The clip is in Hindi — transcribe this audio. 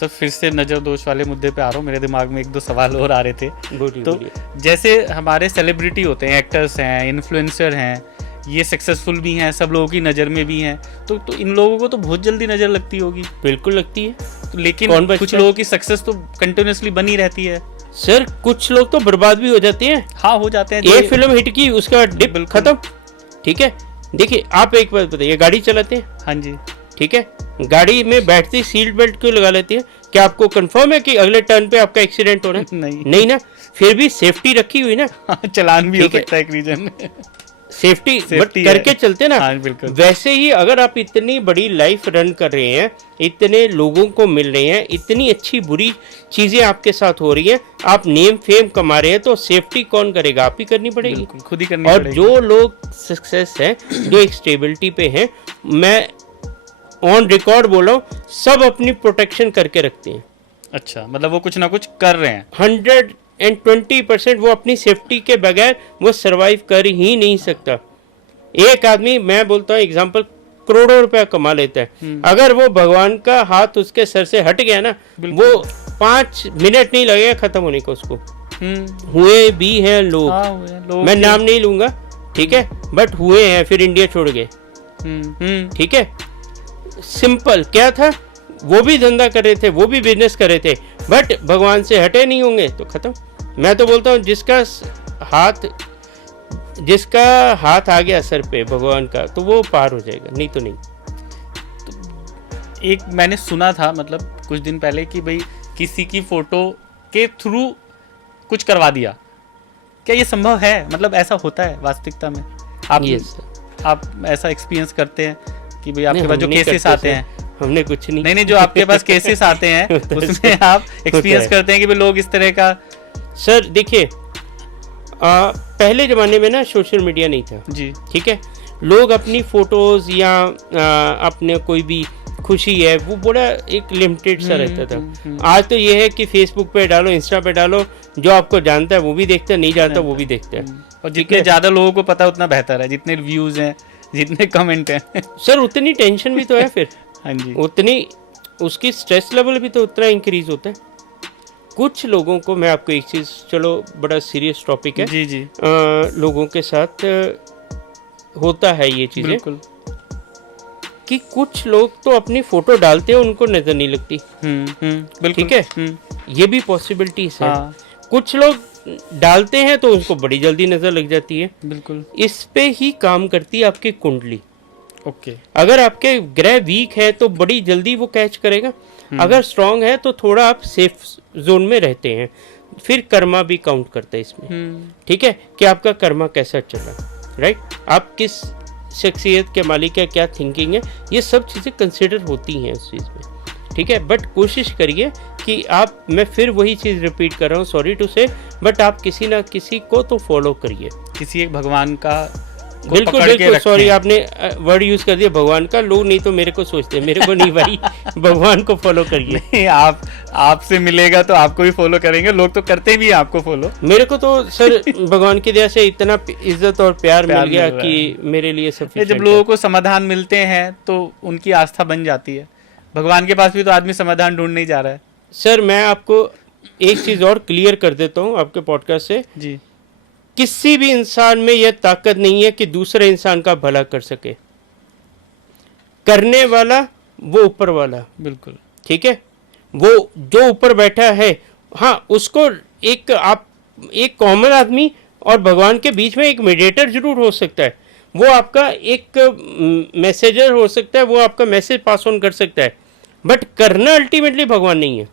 सर फिर से नज़र दोष वाले मुद्दे पे आ रहा हूँ, मेरे दिमाग में एक दो सवाल और आ रहे थे। तो जैसे हमारे सेलिब्रिटी होते हैं, एक्टर्स हैं, इन्फ्लुएंसर हैं, ये सक्सेसफुल भी हैं, सब लोगों की नज़र में भी हैं, तो इन लोगों को तो बहुत जल्दी नज़र लगती होगी। बिल्कुल लगती है, तो लेकिन कुछ लोगों की सक्सेस तो कंटिन्यूसली बनी रहती है। सर कुछ लोग तो बर्बाद भी हो जाते हैं। हाँ हो जाते हैं। एक फिल्म हिट की, उसका डिप खत्म। ठीक है, देखिए आप एक बात बताइए, गाड़ी चलाते हैं, हाँ जी, ठीक है, गाड़ी में बैठते सीट बेल्ट क्यों लगा लेती है? क्या आपको कंफर्म है कि अगले टर्न पे आपका एक्सीडेंट हो रहा है? नहीं ना, फिर भी सेफ्टी रखी हुई ना। चालान भी हो सकता है एक रीजन, सेफ्टी करके चलते ना। हाँ, बिल्कुल। वैसे ही अगर आप इतनी बड़ी लाइफ रन कर रहे हैं, इतने लोगों को मिल रहे हैं, इतनी अच्छी बुरी चीजें आपके साथ हो रही हैं, आप नेम फेम कमा रहे हैं, तो सेफ्टी कौन करेगा? आप ही करनी पड़ेगी, खुद ही करनी और पड़ेगी। जो लोग सक्सेस है, जो एक स्टेबिलिटी पे हैं, मैं ऑन रिकॉर्ड बोल रहा हूँ, सब अपनी प्रोटेक्शन करके रखते हैं। अच्छा, मतलब वो कुछ ना कुछ कर रहे हैं। 120% वो अपनी सेफ्टी के बगैर वो सरवाइव कर ही नहीं सकता। एक आदमी, मैं बोलता हूँ एग्जांपल, करोड़ों रुपया कमा लेता है, अगर वो भगवान का हाथ उसके सर से हट गया ना, वो 5 मिनट नहीं लगेगा खत्म होने को उसको। हुए भी हैं लोग, मैं नाम नहीं लूंगा, ठीक है, बट हुए हैं, फिर इंडिया छोड़ गए। ठीक है, सिंपल क्या था, वो भी धंधा कर रहे थे, वो भी बिजनेस कर रहे थे, बट भगवान से हटे नहीं होंगे तो खत्म। मैं तो बोलता हूँ जिसका हाथ आ गया सर पे भगवान का, तो वो पार हो जाएगा, नहीं तो नहीं। तो एक मैंने सुना था, मतलब कुछ दिन पहले, कि भाई किसी की फोटो के थ्रू कुछ करवा दिया। क्या ये संभव है? मतलब ऐसा होता है वास्तविकता में? आप ऐसा एक्सपीरियंस करते हैं कि भाई आपके पास जो केसेस आते हैं? हमने कुछ नहीं, जो आपके पास केसेस आते हैं उसमें आप एक्सपीरियंस करते हैं कि भाई लोग इस तरह का? सर देखिए, पहले ज़माने में ना सोशल मीडिया नहीं था जी, ठीक है, लोग अपनी फ़ोटोज़ या अपने कोई भी खुशी है वो बड़ा एक लिमिटेड सा रहता था। आज तो ये है कि फेसबुक पे डालो, इंस्टा पे डालो, जो आपको जानता है वो भी देखता है, नहीं जानता वो भी देखता है। और जितने ज़्यादा लोगों को पता उतना बेहतर है, जितने व्यूज़ हैं, जितने कमेंट हैं। सर उतनी टेंशन भी तो है फिर। हाँ जी, उतनी उसकी स्ट्रेस लेवल भी तो उतना इंक्रीज होता है। कुछ लोगों को, मैं आपको एक चीज़, चलो बड़ा सीरियस टॉपिक है जी जी, लोगों के साथ होता है ये चीज़ें, बिल्कुल, कि कुछ लोग तो अपनी फोटो डालते हैं, उनको नजर नहीं लगती। बिल्कुल, ठीक है, ये भी पॉसिबिलिटीज है। हाँ, कुछ लोग डालते हैं तो उनको बड़ी जल्दी नजर लग जाती है। बिल्कुल, इस पे ही काम करती है आपकी कुंडली। ओके, अगर आपके ग्रह वीक है तो बड़ी जल्दी वो कैच करेगा, अगर स्ट्रांग है तो थोड़ा आप सेफ जोन में रहते हैं। फिर कर्मा भी काउंट करता है इसमें। ठीक है, कि आपका कर्मा कैसा चला, राइट, आप किस शख्सियत के मालिक है, क्या थिंकिंग है, ये सब चीज़ें कंसिडर होती हैं उस चीज़ में। ठीक है, बट कोशिश करिए कि आप, मैं फिर वही चीज़ रिपीट कर रहा हूँ, सॉरी टू से, बट आप किसी ना किसी को तो फॉलो करिए, किसी एक भगवान का। बिल्कुल बिल्कुल, सॉरी आपने वर्ड यूज कर दिया भगवान का, लोग नहीं तो मेरे को सोचते, मेरे को नहीं भाई, भगवान को फॉलो करिए। आपसे मिलेगा तो आपको भी फॉलो करेंगे, लोग तो करते भी हैं आपको फॉलो। मेरे को तो सर भगवान की दया से इतना इज्जत और प्यार मिल गया कि मेरे लिए सब। जब लोगों को समाधान मिलते हैं तो उनकी आस्था बन जाती है। भगवान के पास भी तो आदमी समाधान ढूंढ नहीं जा रहा है। सर मैं आपको एक चीज और क्लियर कर देता हूँ आपके पॉडकास्ट से जी, किसी भी इंसान में यह ताकत नहीं है कि दूसरे इंसान का भला कर सके। करने वाला वो ऊपर वाला, बिल्कुल, ठीक है, वो जो ऊपर बैठा है, हाँ, उसको एक कॉमन आदमी और भगवान के बीच में एक मीडिएटर जरूर हो सकता है, वो आपका एक मैसेजर हो सकता है, वो आपका मैसेज पास ऑन कर सकता है, बट करना अल्टीमेटली भगवान नहीं है।